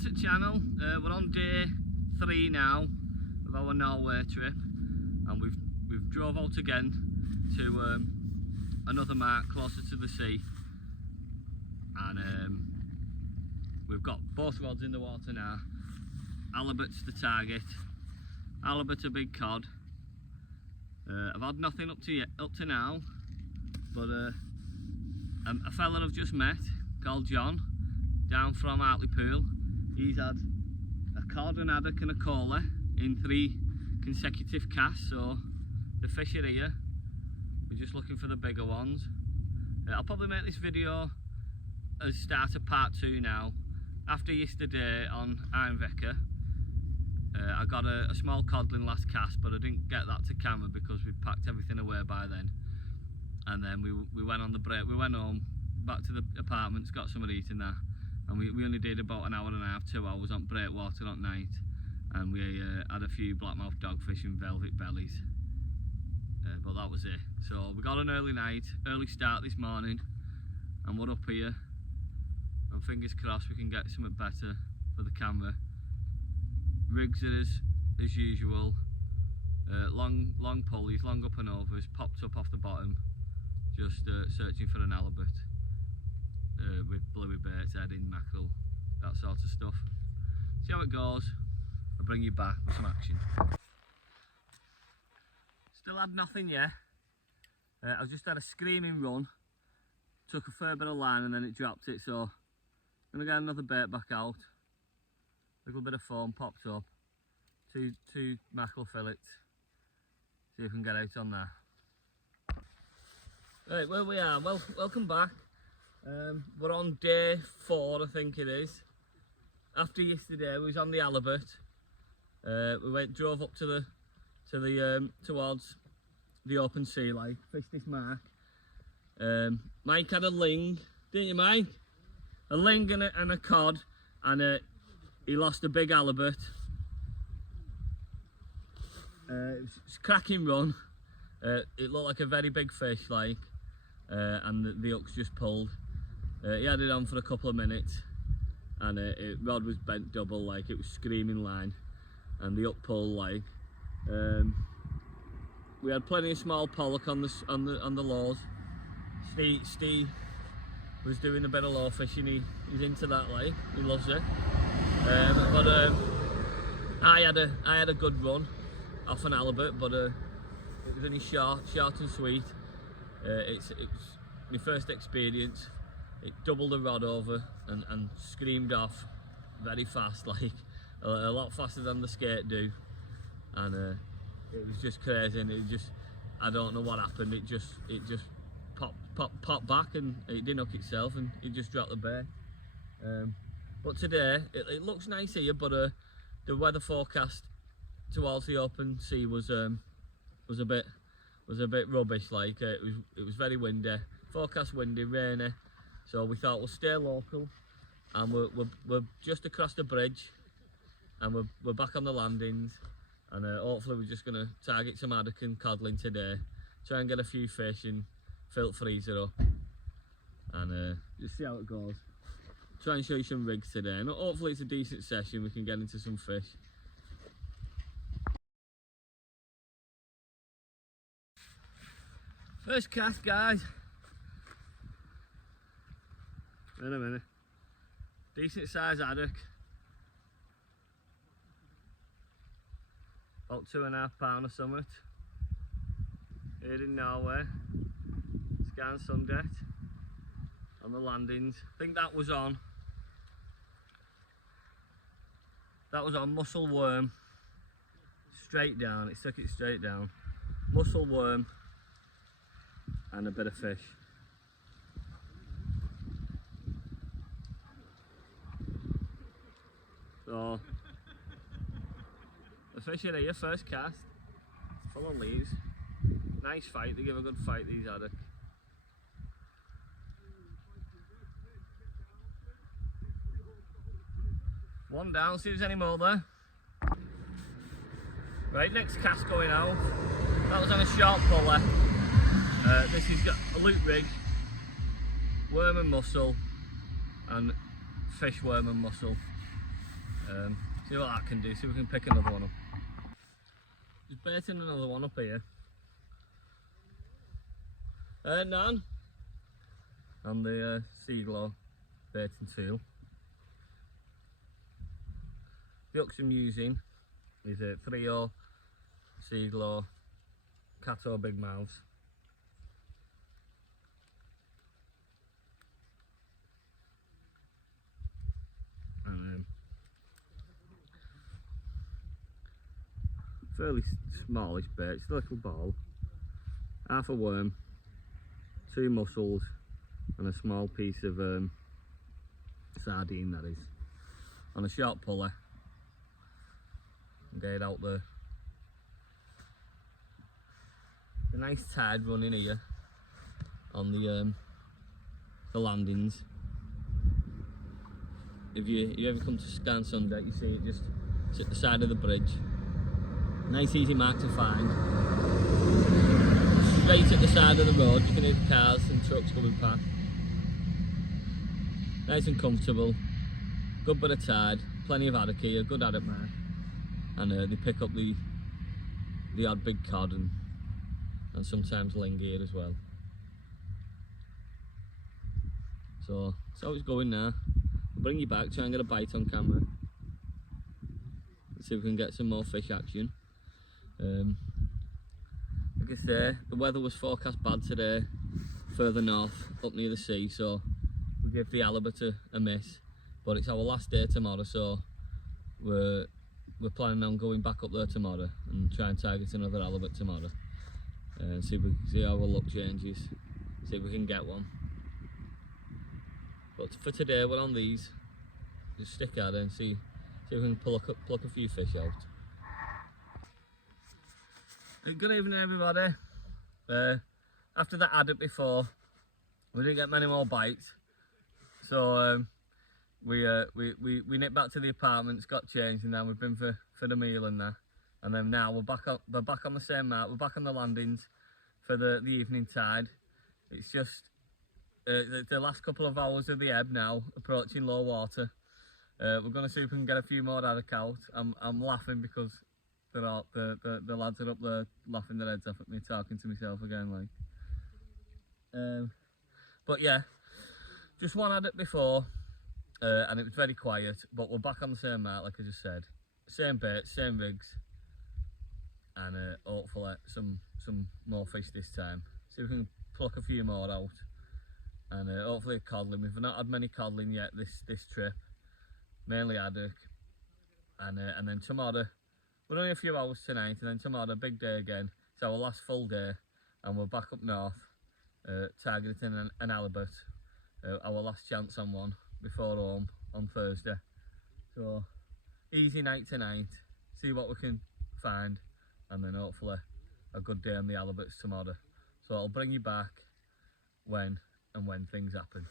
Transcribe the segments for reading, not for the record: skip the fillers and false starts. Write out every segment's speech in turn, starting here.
back to the channel. We're on day 3 now of our Norway trip, and we've drove out again to another mark closer to the sea, and we've got both rods in the water now. Halibut's the target. Halibut a big cod. I've had nothing up to now, but a fella I've just met called John down from Hartlepool, he's had a cod, an haddock and a caller in 3 consecutive casts, so the fish are here. We're just looking for the bigger ones. I'll probably make this video as start of part 2 now. After yesterday on Einvecker, I got a small codling last cast, but I didn't get that to camera because we packed everything away by then. And then we went on the break, we went home, back to the apartments, got some eating there, and we only did about an hour and a half, 2 hours on breakwater at night, and we had a few blackmouth dogfish and velvet bellies, but that was it. So we got an early night, early start this morning, and we're up here, and fingers crossed we can get something better for the camera. Rigs are as usual, long pulleys, long up and overs, popped up off the bottom, just searching for an halibut, with bluey baits, heading, mackerel, that sort of stuff. See how it goes. I'll bring you back with some action. Still had nothing yet. I just had a screaming run, took a fair bit of line and then it dropped it, so I'm going to get another bait back out. A little bit of foam popped up, two mackerel fillets, see if we can get out on that. Right, where we are, well, welcome back. We're on day 4, I think it is. After yesterday we was on the halibut. We drove up towards the open sea, like fished this mark. Mike had a ling, didn't you, Mike? A ling and a cod, and he lost a big halibut. It was a cracking run. It looked like a very big fish, like, and the hooks just pulled. He had it on for a couple of minutes, and rod was bent double, like it was screaming line, and the hook pulled, like. We had plenty of small pollock on the lows. Steve was doing a bit of low fishing. He's into that, like, he loves it. But I had a good run off an halibut, but it was only short and sweet. It's my first experience. It doubled the rod over and screamed off very fast, like a lot faster than the skate do, and it was just crazy. And I don't know what happened. It just popped back, and it didn't hook itself, and it just dropped the bait. But today it looks nice here, but the weather forecast towards the open sea was a bit rubbish. Like it was very windy, forecast windy, rainy. So we thought we'll stay local, and we're just across the bridge, and we're back on the landings, and hopefully we're just gonna target some haddock and codling today, try and get a few fish and fill the freezer up, and just see how it goes. Try and show you some rigs today, and hopefully it's a decent session, we can get into some fish. First cast, guys. Wait a minute. Decent size haddock. About 2.5 pound or something. Here in Norway. Skarnsundet. On the landings. I think that was on mussel worm. Straight down, it stuck it straight down. Mussel worm and a bit of fish. So the fish are here, first cast, full of leaves. Nice fight, they give a good fight, these haddock. One down, see if there's any more there. Right, next cast going out. That was on a short puller. This has got a loop rig, worm and mussel, and fish, worm and mussel. See what that can do, see if we can pick another one up. Just baiting another one up here. Nan. And the sea glow baiting tool. The hooks I'm using is a 3/0 sea glow cat or big mouse. And fairly smallish bait, just a little ball, half a worm, 2 mussels and a small piece of sardine, that is, on a short pulley. And get out the nice tide running here on the landings. If you ever come to Skarnsundet, you see it just at the side of the bridge. Nice easy mark to find. Straight at the side of the road, you can hear the cars and trucks coming past. Nice and comfortable, good bit of tide, plenty of haddock here, good haddock mark. And they pick up the odd big cod and sometimes ling here as well. So that's how it's going now. I'll bring you back, try and get a bite on camera. Let's see if we can get some more fish action. Like I say, the weather was forecast bad today, further north, up near the sea, so we give the halibut a miss. But it's our last day tomorrow, so we're planning on going back up there tomorrow and try and target another halibut tomorrow. And see how our luck changes, see if we can get one. But for today we're on these. Just stick at it and see if we can pluck a few fish out. Good evening everybody. After that haddock before, we didn't get many more bites. So we nipped back to the apartments, got changed, and then we've been for the meal and that. And then now we're back on the same mark, we're back on the landings for the evening tide. It's just the last couple of hours of the ebb now, approaching low water. We're going to see if we can get a few more haddock out. I'm laughing because the lads are up there laughing their heads off at me, talking to myself again like. But yeah, just one haddock before, and it was very quiet, but we're back on the same mark like I just said. Same bait, same rigs, and hopefully some more fish this time. See if we can pluck a few more out, and hopefully a codling. We've not had many codling yet this trip, mainly haddock, and then tomorrow, we're only a few hours tonight, and then tomorrow, big day again. It's our last full day, and we're back up north, targeting an halibut, our last chance on one before home on Thursday. So easy night tonight, see what we can find, and then hopefully a good day on the halibuts tomorrow. So I'll bring you back when things happen.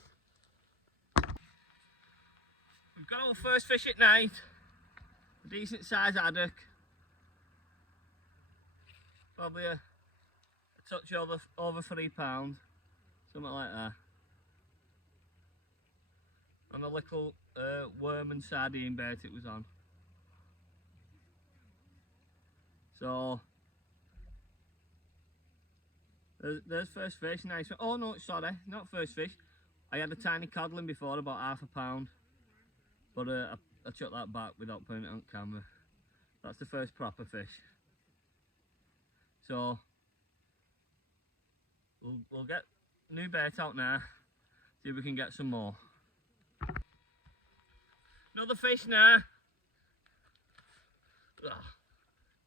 We've got our first fish at night, a decent size haddock, probably a touch over 3 pounds, something like that, and a little worm and sardine bait it was on. So there's first fish, nice one. Oh no, sorry, not first fish. I had a tiny codling before, about ½ pound, but I chucked that back without putting it on camera. That's the first proper fish. So we'll get new bait out now, see if we can get some more. Another fish now. Ugh.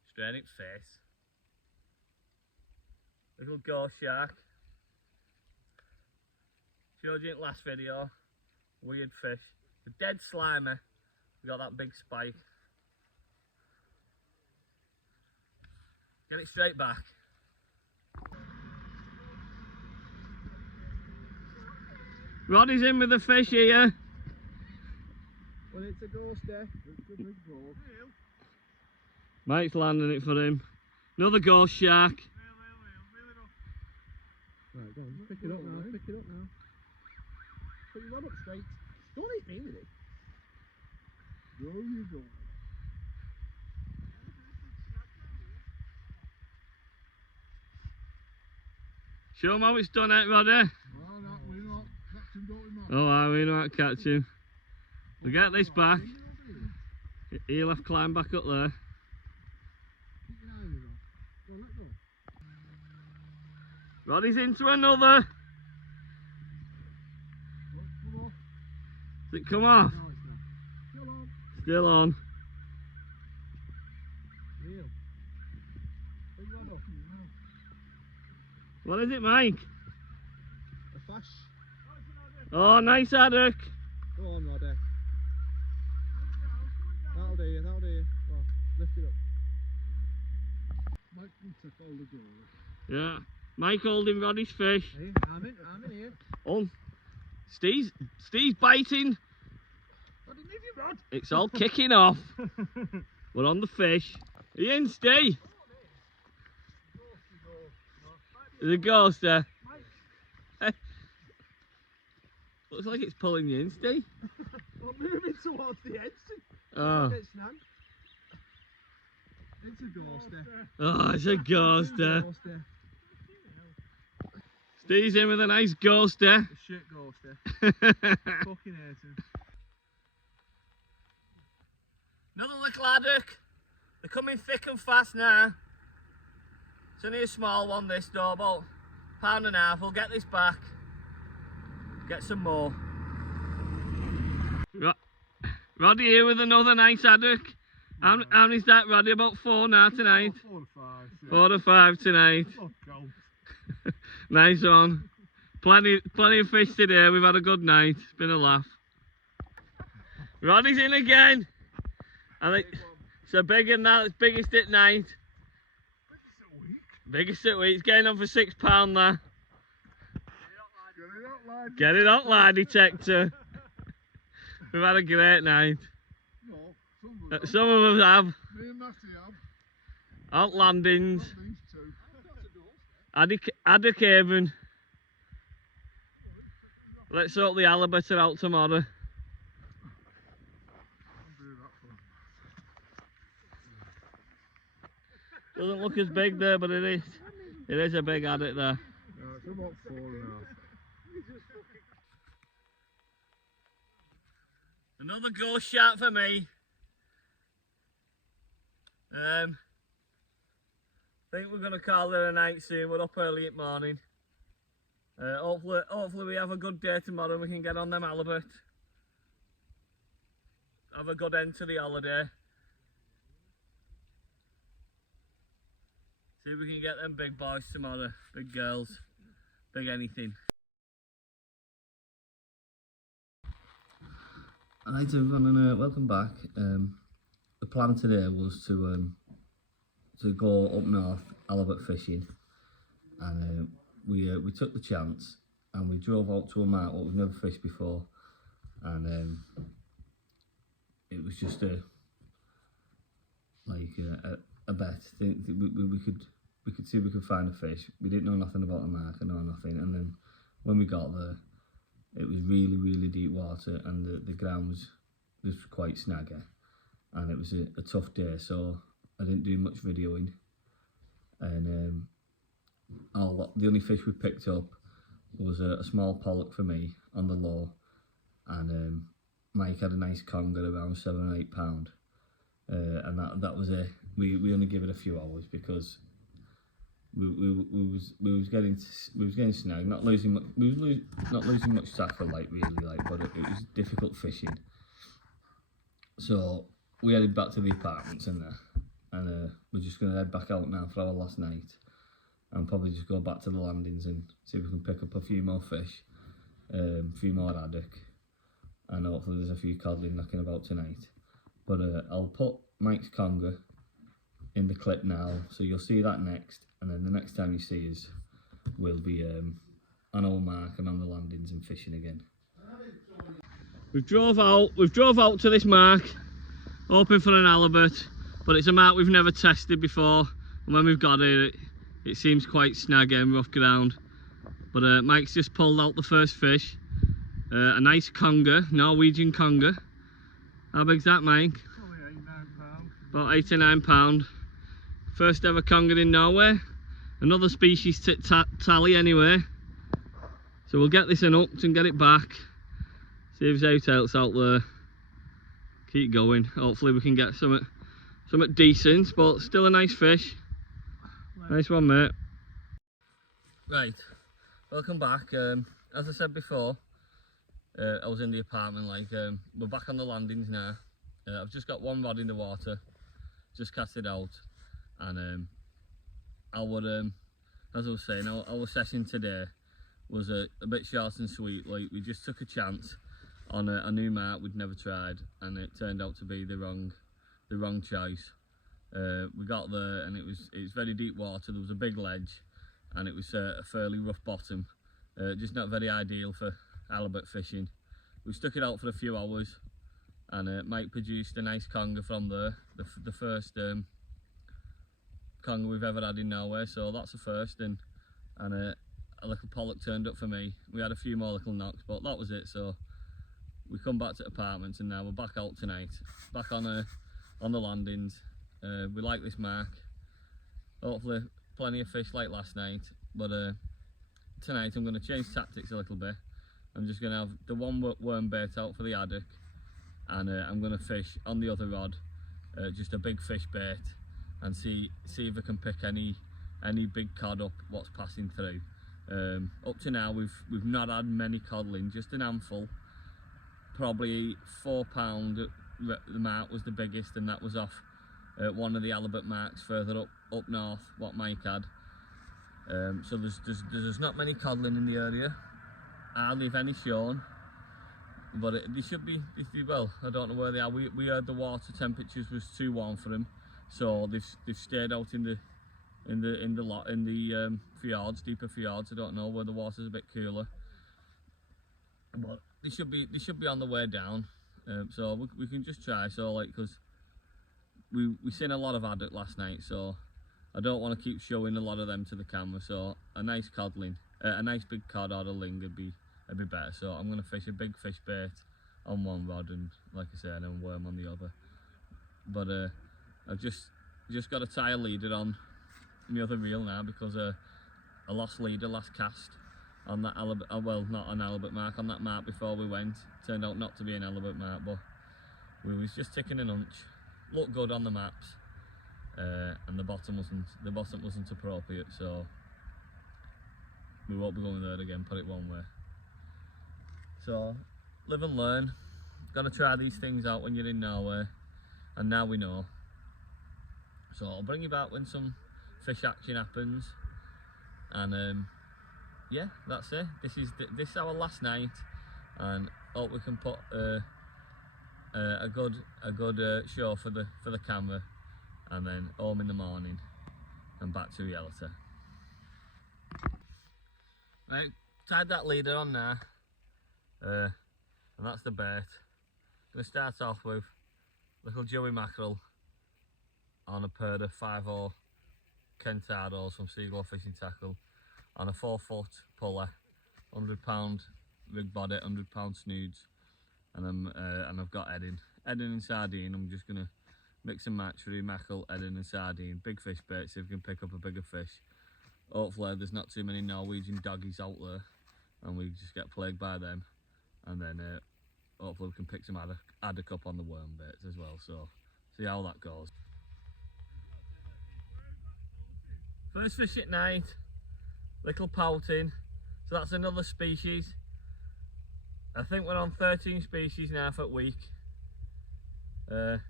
Straight in its face. Little ghost shark. Showed you in the last video. Weird fish. The dead slimy. We got that big spike. Get it straight back. Roddy's in with the fish here. Well, it's a ghost there. It's a big ghost. Mike's landing it for him. Another ghost shark. Right, go on, pick it up now, pick it up now. Put your rod up straight. Don't hit me with it. There you go. Show him how it's done, eh, Roddy? Oh, no, we not catch him, don't we, Matt? Oh, we know how to catch him. We'll get this back. He'll have to climb back up there. Keep your eye on him. Go, let go. Roddy's into another. Oh, come on. Does it come off? No, it's not. Still on. Still on. Real. Big one up. What is it, Mike? A fish. Oh, nice haddock. Go on, Roddy. That'll do you, that'll do you. Go on, lift it up. Mike can take all the goal. Yeah. Mike holding Roddy's fish. Hey, I'm in here. On. Steve's biting. Roddy, leave your rod. It's all kicking off. We're on the fish. Are you in, Steve? There's a ghost there. Looks like it's pulling you in, Steve. Well, moving towards the edge. Oh. It's a ghost there. Oh, it's a ghost there. Steve's in with a nice ghost there. A shit ghost there. Fucking hate him. Another little haddock. They're coming thick and fast now. It's only a small one, this though, about £1.5. We'll get this back. Get some more. Roddy here with another nice haddock. How many's that, Roddy? About 4 now tonight? 4 to 5. Yeah. 4 to 5 tonight. Oh, God. Nice one. Plenty of fish today. We've had a good night. It's been a laugh. Roddy's in again. I think it's a big one now. It's biggest at night. Biggest at week. It's getting on for £6 there. Get it up, lad detector. We've had a great night. No, Some of us have. Me and Matty have. Out landings. Not these two. Haddock Haven. Let's hope the halibut are out tomorrow. I'll do that for them. Doesn't look as big there, but it is. It is a big haddock there. No, it's about 4.5. Another ghost shot for me. I think we're going to call it a night soon. We're up early in the morning. Hopefully we have a good day tomorrow and we can get on them halibut. Have a good end to the holiday. See if we can get them big boys tomorrow. Big girls. Big anything. Alright everyone, and welcome back. The plan today was to go up north halibut fishing, and we took the chance and we drove out to a mark what we've never fished before, and it was just a bet. We could see if we could find a fish. We didn't know nothing about the mark, I know nothing, and then when we got there, it was really deep water, and the ground was quite snaggy, and it was a tough day, so I didn't do much videoing, and the only fish we picked up was a small pollock for me on the low, and Mike had a nice conger around £7 or £8, and that was it. We only give it a few hours because we was getting snagged, not losing much. We was not losing much tackle, but it was difficult fishing. So we headed back to the apartments and we're just going to head back out now for our last night, and probably just go back to the landings and see if we can pick up a few more fish, a few more haddock, and hopefully there's a few codling knocking about tonight. But I'll put Mike's conger in the clip now, so you'll see that next, and then the next time you see us, we'll be on our mark and on the landings and fishing again. We've drove out to this mark, hoping for an halibut, but it's a mark we've never tested before, and when we've got it seems quite snaggy and rough ground. But Mike's just pulled out the first fish, a nice conger, Norwegian conger, How big's that, Mike? Probably £89. About £89. First ever conger in Norway. Another species tally anyway. So we'll get this unhooked and get it back. See if there's else out there. Keep going. Hopefully we can get something decent, but still a nice fish. Nice one, mate. Right, welcome back. As I said before, I was in the apartment. We're back on the landings now. I've just got one rod in the water, just cast it out, and as I was saying, our session today was a bit short and sweet. Like, we just took a chance on a new mark we'd never tried, and it turned out to be the wrong choice. We got there and it was very deep water. There was a big ledge and it was a fairly rough bottom, just not very ideal for halibut fishing. We stuck it out for a few hours, and Mike produced a nice conger from there, the first conger we've ever had in Norway, so that's the first, and a little pollock turned up for me. We had a few more little knocks, but that was it. So we come back to apartments, and now we're back out tonight, back on the landings. We like this mark. Hopefully plenty of fish like last night, but tonight I'm going to change tactics a little bit. I'm just going to have the one worm bait out for the haddock, and I'm going to fish on the other rod, just a big fish bait, and see if I can pick any big cod up what's passing through. Up to now we've not had many codling, just an handful, probably £4. The mark was the biggest, and that was off one of the halibut marks further up north what Mike had. So there's not many codling in the area, hardly if any shown, but they should be, well, I don't know where they are. We heard the water temperatures was too warm for them, so they've stayed out in the fjords, deeper fjords. I don't know, where the water's a bit cooler, but they should be on the way down. So we can just try. So, like, because we seen a lot of haddock last night, so I don't want to keep showing a lot of them to the camera. So a nice codling, a nice big cod or a ling would be better. So I'm going to fish a big fish bait on one rod, and like I said, and worm on the other. But I've just got to tie a leader on my other reel now, because I lost leader last cast on that halibut. Well, not an halibut mark, on that mark before we went. Turned out not to be an halibut mark, but we was just taking an hunch. Looked good on the maps, and the bottom wasn't appropriate, so we won't be going there again, put it one way. So live and learn. Gotta try these things out when you're in Norway, and now we know. So I'll bring you back when some fish action happens, and yeah, that's it. This is our last night, and hope we can put a good show for the camera, and then home in the morning and back to reality. Right, tied that leader on now, and that's the bait. Gonna start off with little joey mackerel on a pair of 5/0 Kentados from Seagull Fishing Tackle on a 4-foot puller, £100 rig body, £100 snoods, and I've got Edding and sardine. I'm just gonna mix and match for mackerel, Edding and sardine. Big fish bait, see if we can pick up a bigger fish. Hopefully there's not too many Norwegian doggies out there, and we just get plagued by them, and then hopefully we can pick some haddock up on the worm baits as well. So see how that goes. First fish at night, little pouting. So that's another species. I think we're on 13 species now for a week, and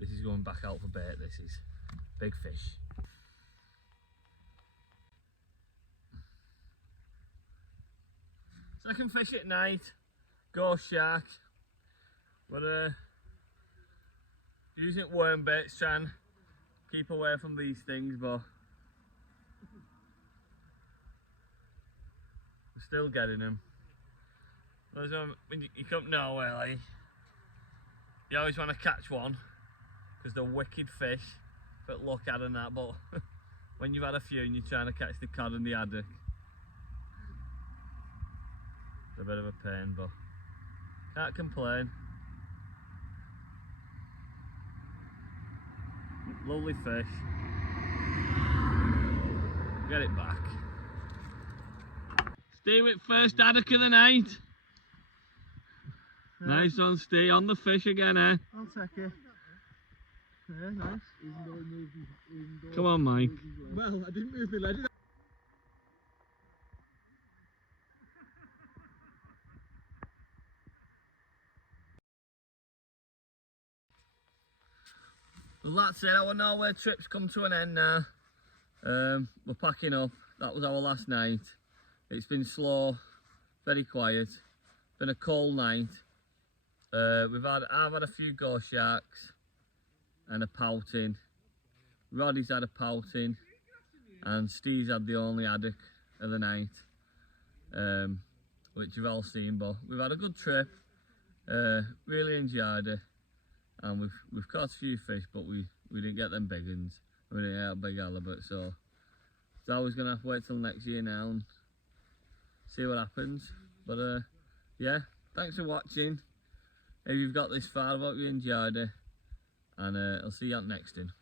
this is going back out for bait. This is big fish. Second fish at night, ghost shark. We're using worm baits, trying to keep away from these things, but we're still getting them. When you come nowhere, like, you always want to catch one because they're wicked fish, but luck at and that. But when you've had a few and you're trying to catch the cod and the haddock, it's a bit of a pain, but can't complain. Lovely fish. Get it back. Steve with first haddock of the night. Yeah. Nice one, Steve. On the fish again, eh? I'll take it. Yeah, nice. Come on, Mike. Well, I didn't move my leg. Well, that's it. Our Norway trip's come to an end now. We're packing up. That was our last night. It's been slow, very quiet. Been a cold night. I've had a few ghost sharks and a pouting. Roddy's had a pouting, and Steve's had the only haddock of the night, which you've all seen. But we've had a good trip. Really enjoyed it, and we've caught a few fish, but we didn't get them big ones. We didn't get a big halibut, so it's always gonna have to wait till next year now and see what happens. But yeah, thanks for watching. If you've got this far, I hope you enjoyed it, and I'll see you at next one.